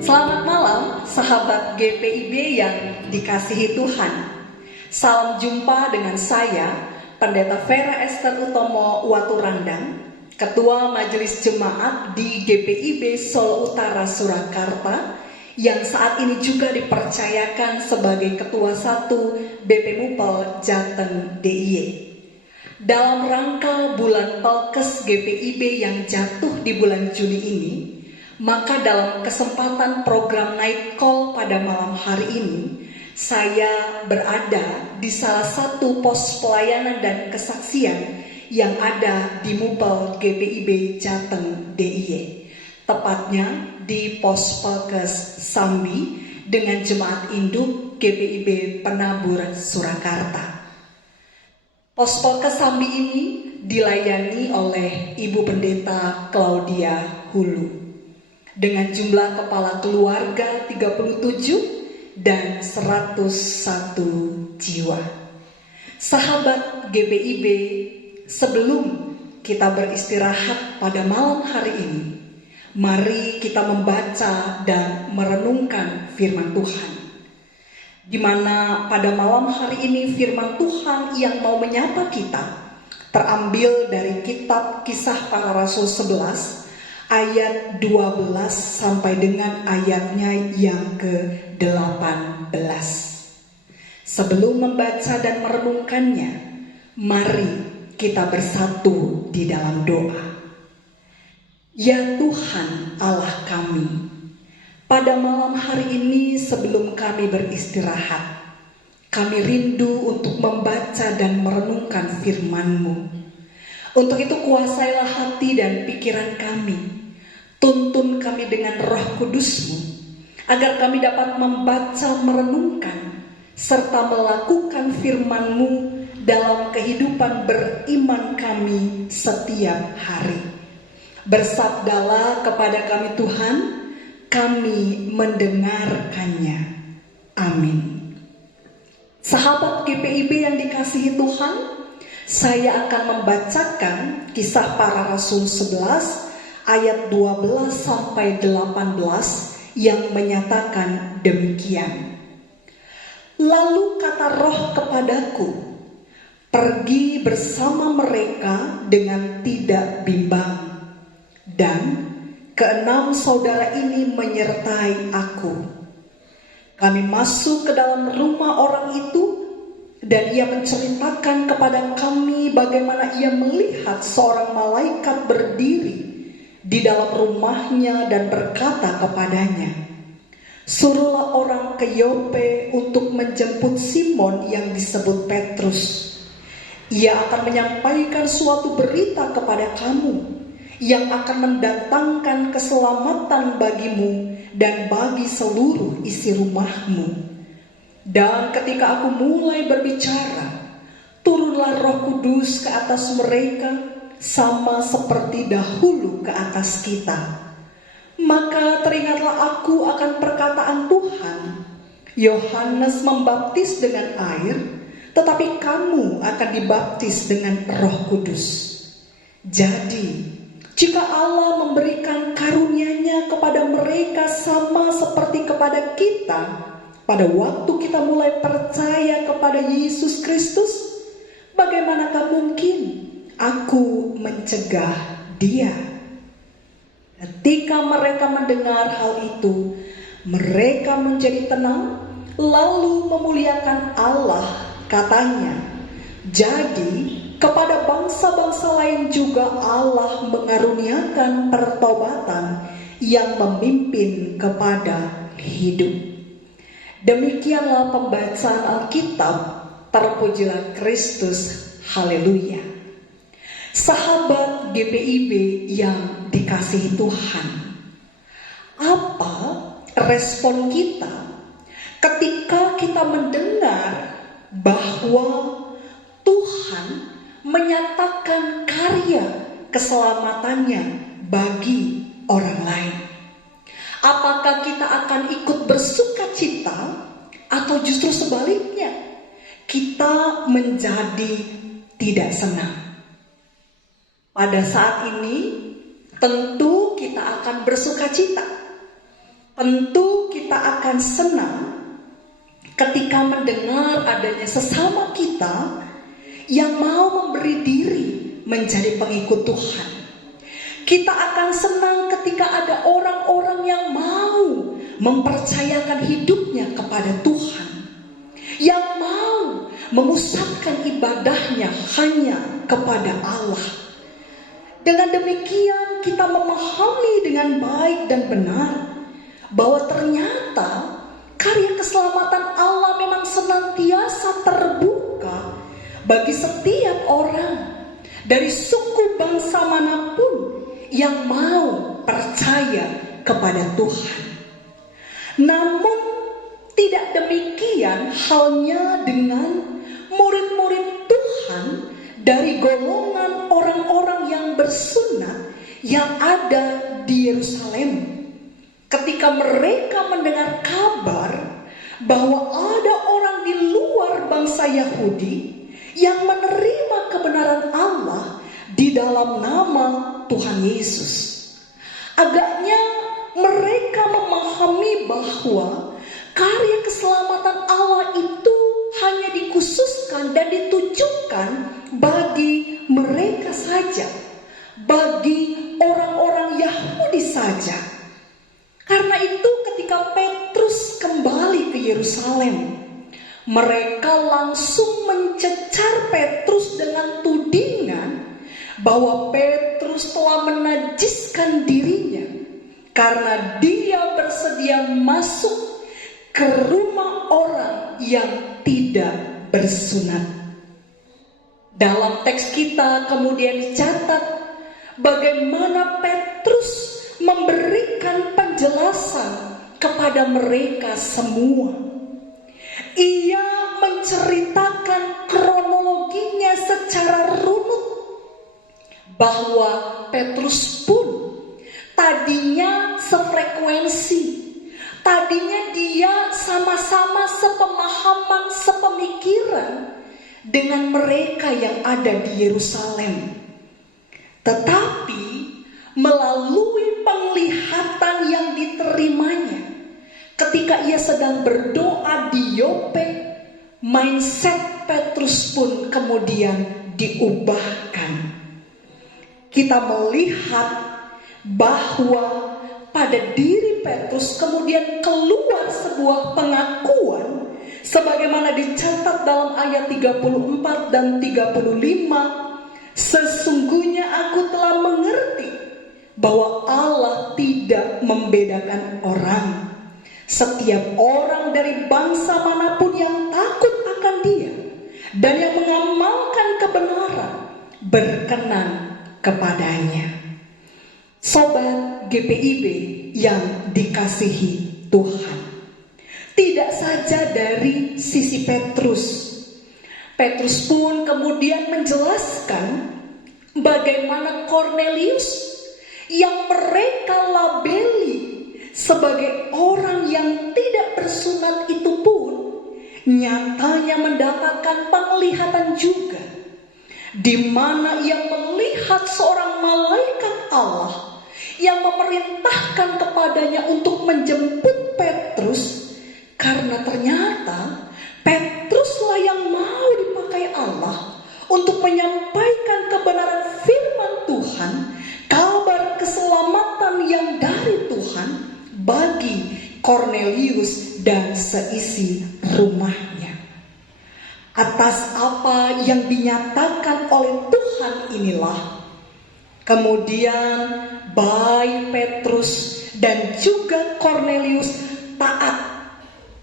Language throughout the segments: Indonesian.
Selamat malam, sahabat GPIB yang dikasihi Tuhan. Salam jumpa dengan saya, Pendeta Vera Esther Utomo Waturandang, Ketua Majelis Jemaat di GPIB Solo Utara Surakarta, yang saat ini juga dipercayakan sebagai Ketua 1 BP Mupel Jateng DIY. Dalam rangka bulan Pelkes GPIB yang jatuh di bulan Juni ini, maka dalam kesempatan program Night Call pada malam hari ini, saya berada di salah satu pos pelayanan dan kesaksian yang ada di Mupel GPIB Jateng DIY. Tepatnya di pos Pelkes Sambi dengan jemaat induk GPIB Penabur Surakarta. Pos Pelkes Sambi ini dilayani oleh Ibu Pendeta Claudia Hulu dengan jumlah kepala keluarga 37 dan 101 jiwa. Sahabat GPIB, sebelum kita beristirahat pada malam hari ini, mari kita membaca dan merenungkan firman Tuhan. Di mana pada malam hari ini firman Tuhan yang mau menyapa kita terambil dari kitab Kisah Para Rasul 11 ayat 12 sampai dengan ayatnya yang ke-18. Sebelum membaca dan merenungkannya, mari kita bersatu di dalam doa. Ya Tuhan Allah kami, pada malam hari ini sebelum kami beristirahat, kami rindu untuk membaca dan merenungkan firman-Mu. Untuk itu kuasailah hati dan pikiran kami. Tuntun kami dengan Roh Kudus-Mu, agar kami dapat membaca, merenungkan, serta melakukan firman-Mu dalam kehidupan beriman kami setiap hari. Bersabdalah kepada kami Tuhan, kami mendengarkannya. Amin. Sahabat GPIB yang dikasihi Tuhan, saya akan membacakan Kisah Para Rasul 11 ayat 12 sampai 18 yang menyatakan demikian. Lalu kata Roh kepadaku, pergi bersama mereka dengan tidak bimbang. Dan keenam saudara ini menyertai aku. Kami masuk ke dalam rumah orang itu, dan ia menceritakan kepada kami bagaimana ia melihat seorang malaikat berdiri di dalam rumahnya dan berkata kepadanya, suruhlah orang ke Yope untuk menjemput Simon yang disebut Petrus. Ia akan menyampaikan suatu berita kepada kamu yang akan mendatangkan keselamatan bagimu dan bagi seluruh isi rumahmu. Dan ketika aku mulai berbicara, turunlah Roh Kudus ke atas mereka, sama seperti dahulu ke atas kita. Maka teringatlah aku akan perkataan Tuhan. Yohanes membaptis dengan air, tetapi kamu akan dibaptis dengan Roh Kudus. Jadi, jika Allah memberikan karunia-Nya kepada mereka sama seperti kepada kita, pada waktu kita mulai percaya kepada Yesus Kristus, bagaimanakah mungkin aku mencegah dia? Ketika mereka mendengar hal itu, mereka menjadi tenang, lalu memuliakan Allah. Katanya, jadi kepada bangsa-bangsa lain juga Allah mengaruniakan pertobatan yang memimpin kepada hidup. Demikianlah pembacaan Alkitab. Terpujilah Kristus. Haleluya. Sahabat GPIB yang dikasihi Tuhan, apa respon kita ketika kita mendengar bahwa Tuhan menyatakan karya keselamatannya bagi orang lain? Apakah kita akan ikut bersuka cita atau justru sebaliknya kita menjadi tidak senang? Pada saat ini tentu kita akan bersuka cita. Tentu kita akan senang ketika mendengar adanya sesama kita yang mau memberi diri menjadi pengikut Tuhan. Kita akan senang ketika ada orang-orang yang mau mempercayakan hidupnya kepada Tuhan, yang mau memusatkan ibadahnya hanya kepada Allah. Dengan demikian kita memahami dengan baik dan benar bahwa ternyata karya keselamatan Allah memang senantiasa terbuka bagi setiap orang dari suku bangsa manapun yang mau percaya kepada Tuhan. Namun tidak demikian halnya dengan murid-murid Tuhan dari golongan orang-orang yang bersunat yang ada di Yerusalem. Ketika mereka mendengar kabar bahwa ada orang di luar bangsa Yahudi yang menerima kebenaran Allah di dalam nama Tuhan Yesus, agaknya mereka memahami bahwa karya keselamatan Allah itu hanya dikhususkan dan ditujukan bagi mereka saja, bagi orang-orang Yahudi saja. Karena itu ketika Petrus kembali ke Yerusalem, mereka langsung mencecar Petrus dengan tudingan bahwa Petrus telah menajiskan dirinya karena dia bersedia masuk ke rumah orang yang tidak bersunat. Dalam teks kita kemudian dicatat bagaimana Petrus memberikan penjelasan kepada mereka semua. Ia menceritakan kronologinya secara runut bahwa Petrus pun tadinya sefrekuensi, tadinya dia sama-sama sepemahaman, sepemikiran dengan mereka yang ada di Yerusalem. Tetapi melalui penglihatan yang diterimanya ketika ia sedang berdoa di Yope, mindset Petrus pun kemudian diubahkan. Kita melihat bahwa pada diri Petrus kemudian keluar sebuah pengakuan sebagaimana dicatat dalam ayat 34 dan 35. Sesungguhnya aku telah mengerti bahwa Allah tidak membedakan orang. Setiap orang dari bangsa manapun yang takut akan Dia dan yang mengamalkan kebenaran berkenan kepadanya. Sobat GPIB yang dikasihi Tuhan, tidak saja dari sisi Petrus pun kemudian menjelaskan bagaimana Kornelius yang mereka labeli sebagai orang yang tidak bersunat itu pun nyatanya mendapatkan penglihatan juga, di mana ia melihat seorang malaikat Allah yang memerintahkan kepadanya untuk menjemput Petrus, karena ternyata Petruslah yang mau dipakai Allah untuk menyampaikan kebenaran firman Tuhan, kabar keselamatan yang dari Tuhan bagi Kornelius dan seisi rumahnya. Atas apa yang dinyatakan oleh Tuhan inilah kemudian baik Petrus dan juga Kornelius taat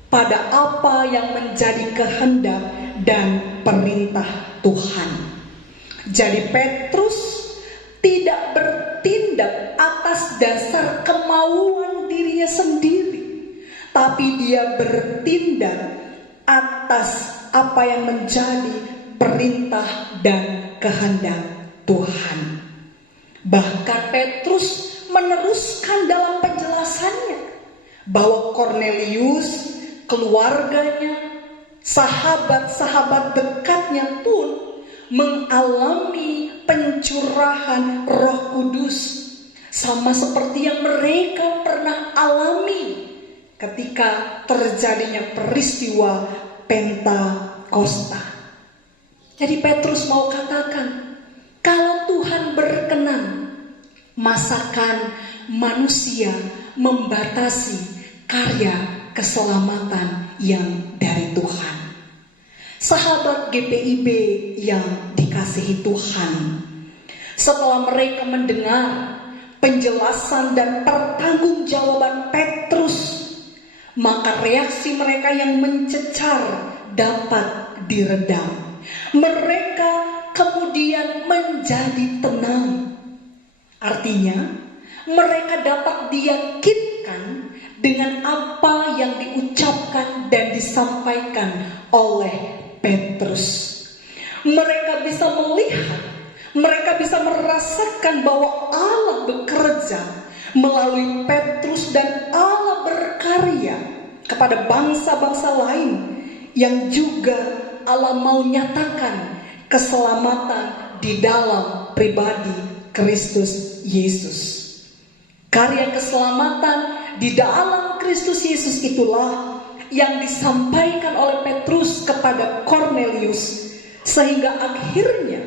pada apa yang menjadi kehendak dan perintah Tuhan. Jadi Petrus tidak bertindak atas dasar kemauan dirinya sendiri, tapi dia bertindak atas apa yang menjadi perintah dan kehendak Tuhan. Bahkan Petrus meneruskan dalam penjelasannya bahwa Kornelius, keluarganya, sahabat-sahabat dekatnya pun mengalami pencurahan Roh Kudus sama seperti yang mereka pernah alami ketika terjadinya peristiwa Pentakosta. Jadi Petrus mau katakan, kalau Tuhan berkenan, masakan manusia membatasi karya keselamatan yang dari Tuhan. Sahabat GPIB yang dikasihi Tuhan, setelah mereka mendengar penjelasan dan pertanggungjawaban Petrus, maka reaksi mereka yang mencecar dapat diredam. Mereka kemudian menjadi tenang. Artinya, mereka dapat diyakinkan dengan apa yang diucapkan dan disampaikan oleh Petrus. Mereka bisa melihat, mereka bisa merasakan bahwa Allah bekerja melalui Petrus dan Allah berkarya kepada bangsa-bangsa lain yang juga Allah mau nyatakan keselamatan di dalam pribadi Kristus Yesus. Karya keselamatan di dalam Kristus Yesus itulah yang disampaikan oleh Petrus kepada Kornelius, sehingga akhirnya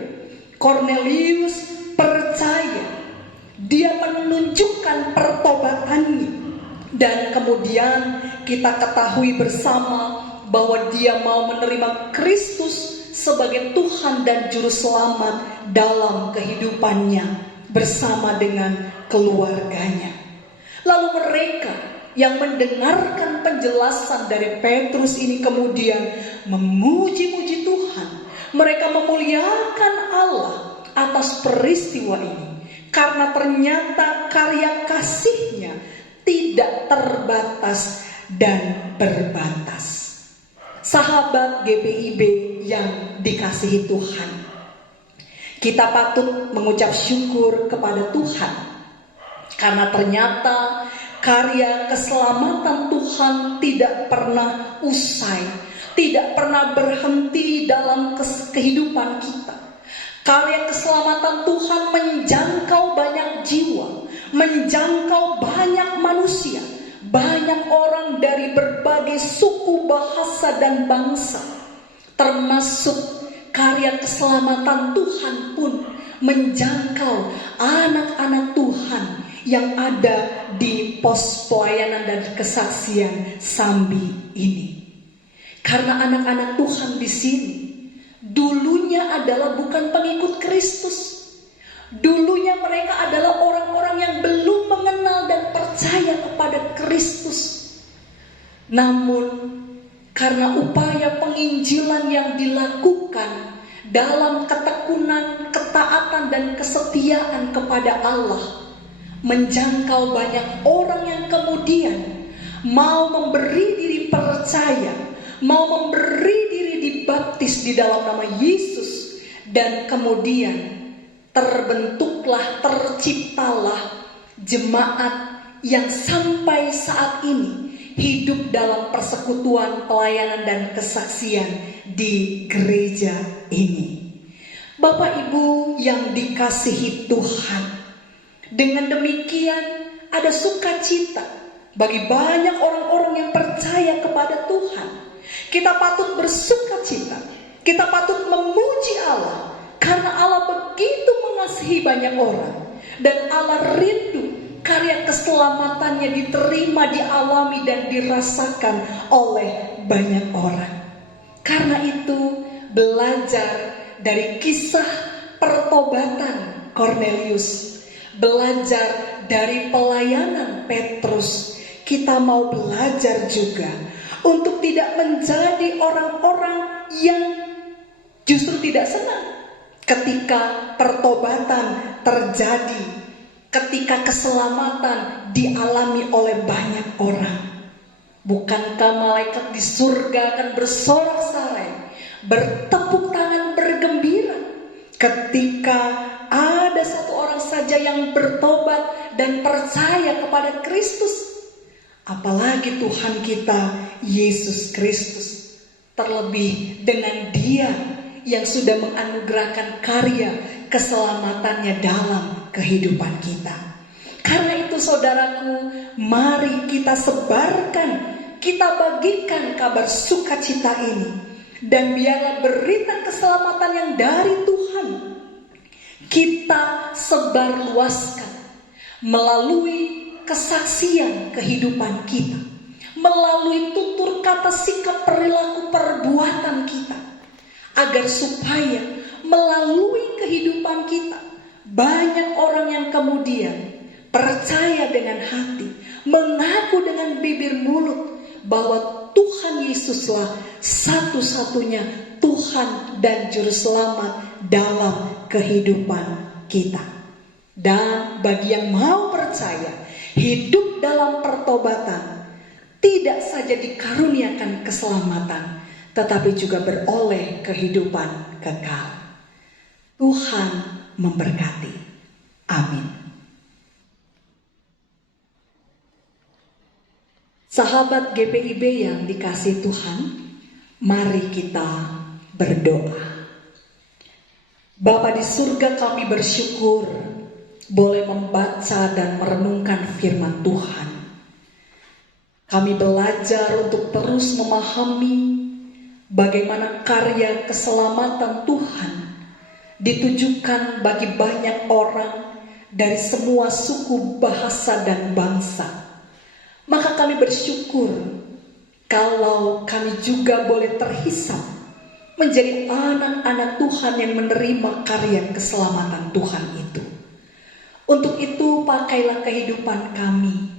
Kornelius percaya. Dia menunjukkan pertobatannya, dan kemudian kita ketahui bersama bahwa dia mau menerima Kristus sebagai Tuhan dan Juru Selamat dalam kehidupannya bersama dengan keluarganya. Lalu mereka yang mendengarkan penjelasan dari Petrus ini kemudian memuji-muji Tuhan. Mereka memuliakan Allah atas peristiwa ini, karena ternyata karya kasih-Nya tidak terbatas dan berbatas. Sahabat GPIB yang dikasihi Tuhan, kita patut mengucap syukur kepada Tuhan, karena ternyata karya keselamatan Tuhan tidak pernah usai, tidak pernah berhenti dalam kehidupan kita. Karya keselamatan Tuhan menjangkau banyak jiwa, menjangkau banyak manusia, banyak orang dari berbagai suku, bahasa, dan bangsa. Termasuk karya keselamatan Tuhan pun menjangkau anak-anak Tuhan yang ada di pos pelayanan dan kesaksian Sambi ini. Karena anak-anak Tuhan di sini dulunya adalah bukan pengikut Kristus. Dulunya mereka adalah orang-orang yang belum mengenal dan percaya kepada Kristus. Namun karena upaya penginjilan yang dilakukan dalam ketekunan, ketaatan, dan kesetiaan kepada Allah, menjangkau banyak orang yang kemudian mau memberi diri percaya, mau memberi diri dibaptis di dalam nama Yesus, dan kemudian terbentuklah, terciptalah jemaat yang sampai saat ini hidup dalam persekutuan, pelayanan, dan kesaksian di gereja ini. Bapak Ibu yang dikasihi Tuhan, dengan demikian ada sukacita bagi banyak orang-orang yang percaya kepada Tuhan. Kita patut bersukacita, kita patut memuji Allah, karena Allah begitu mengasihi banyak orang, dan Allah rindu karya keselamatannya diterima, dialami, dan dirasakan oleh banyak orang. Karena itu, belajar dari kisah pertobatan Kornelius, belajar dari pelayanan Petrus, kita mau belajar juga untuk tidak menjadi orang-orang yang justru tidak senang ketika pertobatan terjadi, ketika keselamatan dialami oleh banyak orang. Bukankah malaikat di surga akan bersorak-sorai, bertepuk tangan, bergembira ketika ada satu orang saja yang bertobat dan percaya kepada Kristus? Apalagi Tuhan kita Yesus Kristus, terlebih dengan Dia yang sudah menganugerahkan karya keselamatannya dalam kehidupan kita. Karena itu saudaraku, mari kita sebarkan, kita bagikan kabar sukacita ini. Dan biarlah berita keselamatan yang dari Tuhan kita sebarluaskan melalui kesaksian kehidupan kita, melalui tutur kata, sikap, perilaku, perbuatan kita, agar supaya melalui kehidupan kita banyak orang yang kemudian percaya dengan hati, mengaku dengan bibir mulut bahwa Tuhan Yesuslah satu-satunya Tuhan dan Juru Selamat dalam kehidupan kita. Dan bagi yang mau percaya, hidup dalam pertobatan tidak saja dikaruniakan keselamatan, tetapi juga beroleh kehidupan kekal. Tuhan memberkati. Amin. Sahabat GPIB yang dikasihi Tuhan, mari kita berdoa. Bapa di surga, kami bersyukur boleh membaca dan merenungkan firman Tuhan. Kami belajar untuk terus memahami bagaimana karya keselamatan Tuhan ditujukan bagi banyak orang dari semua suku, bahasa, dan bangsa. Maka kami bersyukur kalau kami juga boleh terhisap menjadi anak-anak Tuhan yang menerima karya keselamatan Tuhan itu. Untuk itu pakailah kehidupan kami,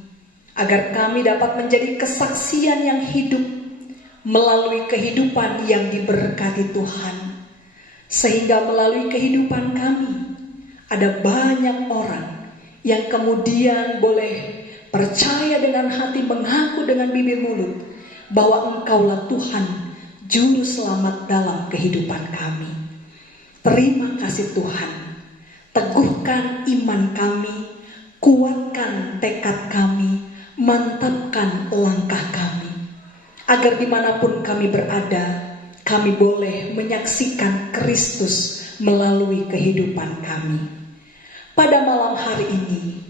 agar kami dapat menjadi kesaksian yang hidup melalui kehidupan yang diberkati Tuhan. Sehingga melalui kehidupan kami ada banyak orang yang kemudian boleh percaya dengan hati, mengaku dengan bibir mulut bahwa Engkaulah Tuhan, Juru Selamat dalam kehidupan kami. Terima kasih Tuhan. Teguhkan iman kami, kuatkan tekad kami, mantapkan langkah kami, agar dimanapun kami berada, kami boleh menyaksikan Kristus melalui kehidupan kami. Pada malam hari ini,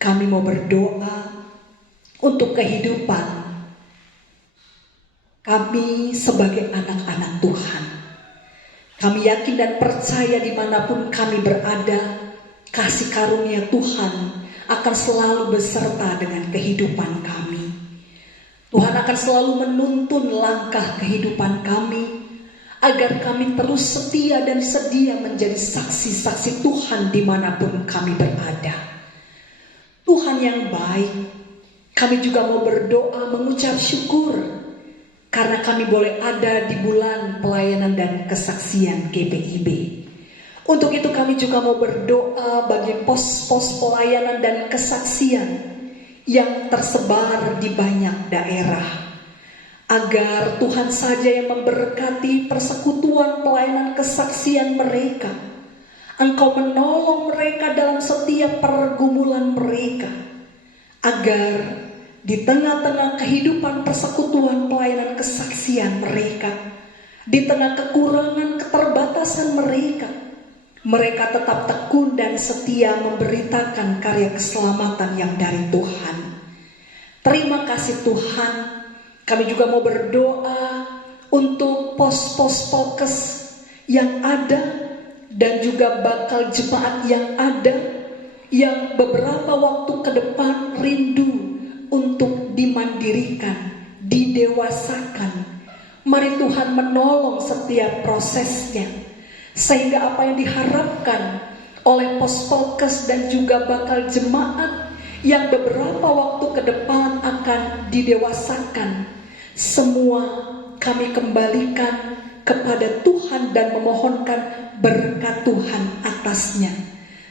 kami mau berdoa untuk kehidupan kami sebagai anak-anak Tuhan. Kami yakin dan percaya dimanapun kami berada, kasih karunia Tuhan akan selalu beserta dengan kehidupan kami. Tuhan akan selalu menuntun langkah kehidupan kami, agar kami terus setia dan sedia menjadi saksi-saksi Tuhan dimanapun kami berada. Tuhan yang baik, kami juga mau berdoa mengucap syukur karena kami boleh ada di bulan pelayanan dan kesaksian GPIB. Untuk itu kami juga mau berdoa bagi pos-pos pelayanan dan kesaksian yang tersebar di banyak daerah, agar Tuhan saja yang memberkati persekutuan pelayanan kesaksian mereka. Engkau menolong mereka dalam setiap pergumulan mereka, agar di tengah-tengah kehidupan persekutuan pelayanan kesaksian mereka, di tengah kekurangan keterbatasan mereka, mereka tetap tekun dan setia memberitakan karya keselamatan yang dari Tuhan. Terima kasih Tuhan. Kami juga mau berdoa untuk pos-pos Pokes yang ada dan juga bakal jemaat yang ada, yang beberapa waktu ke depan rindu untuk dimandirikan, didewasakan. Mari Tuhan menolong setiap prosesnya, sehingga apa yang diharapkan oleh pos-pokes dan juga bakal jemaat yang beberapa waktu ke depan akan didewasakan, semua kami kembalikan kepada Tuhan dan memohonkan berkat Tuhan atasnya,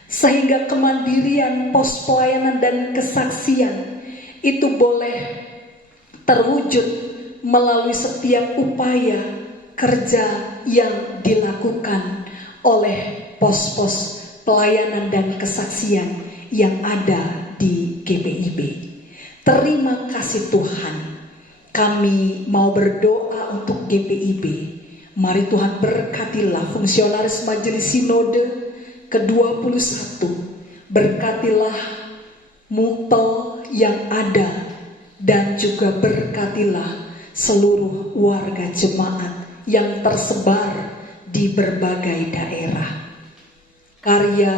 sehingga kemandirian pos pelayanan dan kesaksian itu boleh terwujud melalui setiap upaya kerja yang dilakukan oleh pos-pos pelayanan dan kesaksian yang ada di GPIB. Terima kasih Tuhan. Kami mau berdoa untuk GPIB. Mari Tuhan berkatilah fungsionaris Majelis Sinode ke-21. Berkatilah Mupel yang ada, dan juga berkatilah seluruh warga jemaat yang tersebar di berbagai daerah. Karya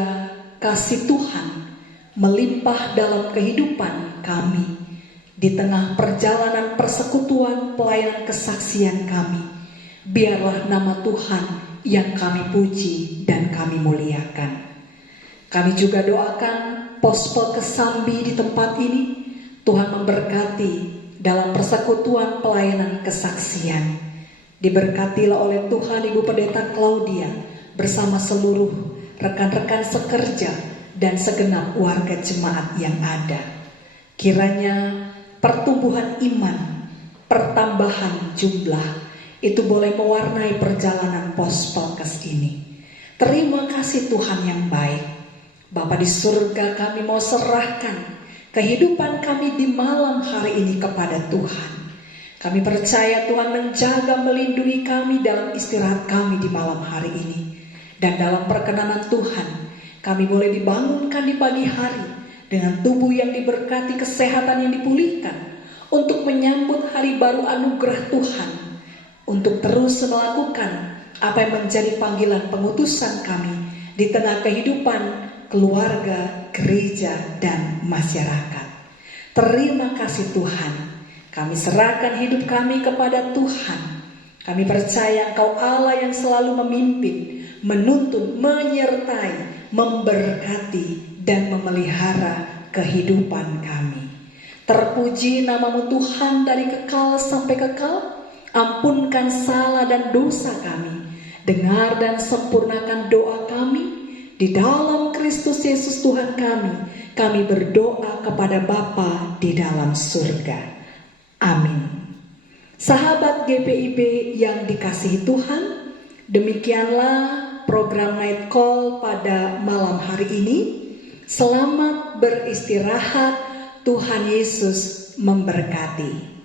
kasih Tuhan melimpah dalam kehidupan kami di tengah perjalanan persekutuan pelayanan kesaksian kami. Biarlah nama Tuhan yang kami puji dan kami muliakan. Kami juga doakan Pospel Kesambi di tempat ini, Tuhan memberkati dalam persekutuan pelayanan kesaksian. Diberkatilah oleh Tuhan Ibu Pendeta Claudia bersama seluruh rekan-rekan sekerja dan segenap warga jemaat yang ada. Kiranya pertumbuhan iman, pertambahan jumlah itu boleh mewarnai perjalanan Pospelkes ini. Terima kasih Tuhan yang baik. Bapa di surga, kami mau serahkan kehidupan kami di malam hari ini kepada Tuhan. Kami percaya Tuhan menjaga, melindungi kami dalam istirahat kami di malam hari ini. Dan dalam perkenanan Tuhan, kami boleh dibangunkan di pagi hari dengan tubuh yang diberkati, kesehatan yang dipulihkan, untuk menyambut hari baru anugerah Tuhan, untuk terus melakukan apa yang menjadi panggilan pengutusan kami di tengah kehidupan keluarga, gereja, dan masyarakat. Terima kasih Tuhan. Kami serahkan hidup kami kepada Tuhan. Kami percaya Engkau Allah yang selalu memimpin, menuntun, menyertai, memberkati, dan memelihara kehidupan kami. Terpuji namamu Tuhan dari kekal sampai kekal. Ampunkan salah dan dosa kami. Dengar dan sempurnakan doa kami. Di dalam Kristus Yesus Tuhan kami berdoa kepada Bapa di dalam surga. Amin. Sahabat GPIB yang dikasihi Tuhan, demikianlah program Night Call pada malam hari ini. Selamat beristirahat, Tuhan Yesus memberkati.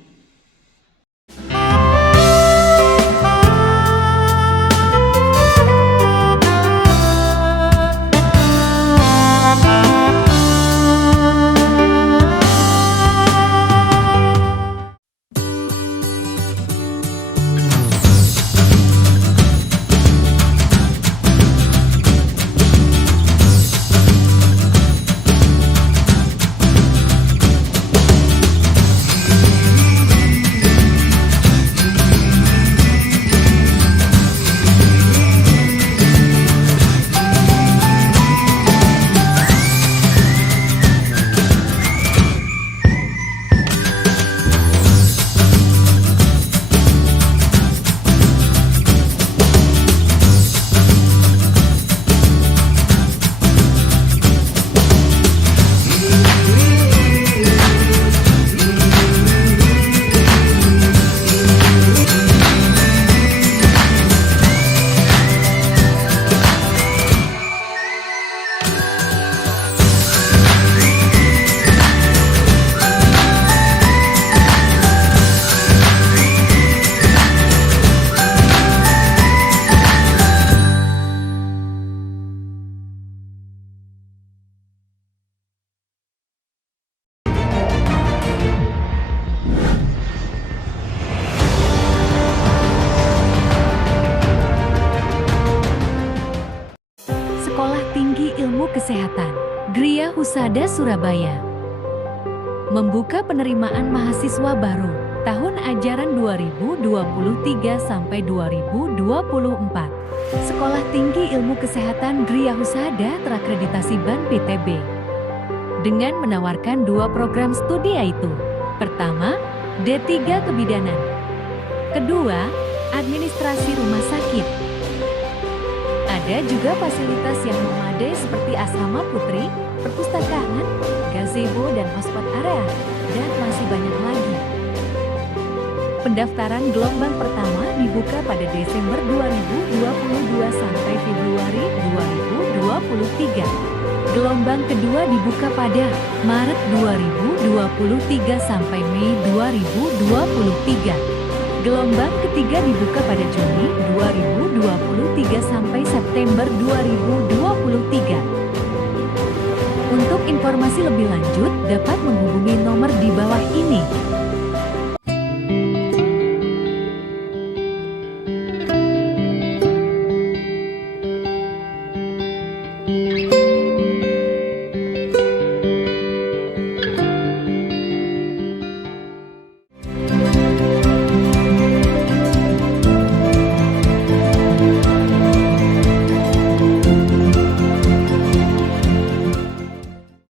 Kesehatan, Gria Husada Surabaya, membuka penerimaan mahasiswa baru tahun ajaran 2023 sampai 2024. Sekolah Tinggi Ilmu Kesehatan Gria Husada terakreditasi BAN PTB dengan menawarkan 2 program studi, yaitu pertama, D3 Kebidanan, kedua, Administrasi Rumah Sakit. Ada juga fasilitas yang memadai seperti asrama putri, perpustakaan, gazebo dan hotspot area, dan masih banyak lagi. Pendaftaran gelombang pertama dibuka pada Desember 2022 sampai Februari 2023. Gelombang kedua dibuka pada Maret 2023 sampai Mei 2023. Gelombang ketiga dibuka pada Juni 2023 sampai September 2023. Untuk informasi lebih lanjut, dapat menghubungi nomor di bawah ini.